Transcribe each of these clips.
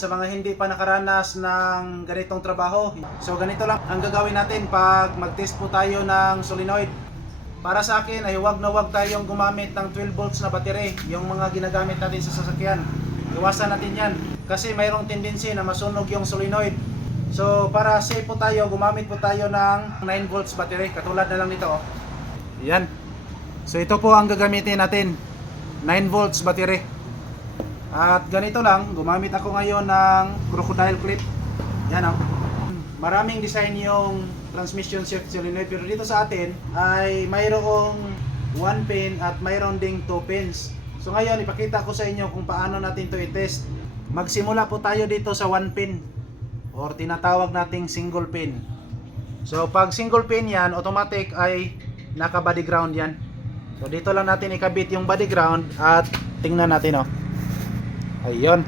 Sa mga hindi pa nakaranas ng ganitong trabaho, so ganito lang ang gagawin natin pag mag-test po tayo ng solenoid. Para sa akin ay huwag na huwag tayong gumamit ng 12 volts na battery, yung mga ginagamit natin sa sasakyan. Iwasan natin yan kasi mayroong tendency na masunog yung solenoid. So para safe po tayo, gumamit po tayo ng 9 volts battery, katulad na lang nito. Yan. So ito po ang gagamitin natin, 9 volts battery. At ganito lang, gumamit ako ngayon ng crocodile clip. Yan o. Maraming design yung transmission shift solenoid, pero dito sa atin ay mayroong 1 pin at mayroon ding 2 pins. So ngayon ipakita ko sa inyo kung paano natin to i-test. Magsimula po tayo dito sa 1 pin or tinatawag nating single pin. So pag single pin yan, automatic ay naka body ground yan. So dito lang natin ikabit yung body ground at tingnan natin o. Ayun.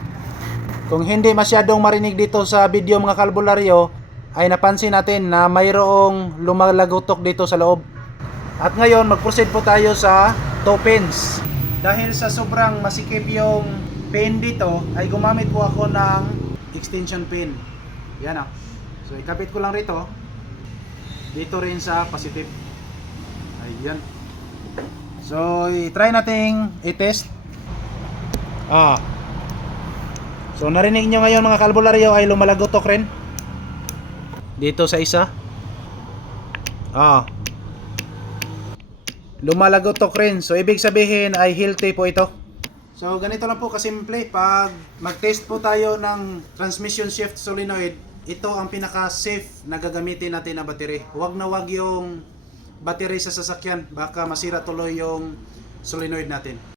Kung hindi masyadong marinig dito sa video mga kalbularyo, ay napansin natin na mayroong lumalagutok dito sa loob. At ngayon mag-proceed po tayo sa 2 pins. Dahil sa sobrang masikip yung pin dito, ay gumamit po ako ng extension pin. Yan o. So ikabit ko lang rito. Dito rin sa positive. Ayan. So i-try nating i-test. So narinig nyo ngayon mga kalbularyo ay lumalagotok rin dito sa isa. Lumalagotok rin. So ibig sabihin ay healthy po ito. So ganito lang po kasimple. Pag mag-test po tayo ng transmission shift solenoid, ito ang pinaka-safe na gagamitin natin na battery. Huwag na huwag yung battery sa sasakyan, baka masira tuloy yung solenoid natin.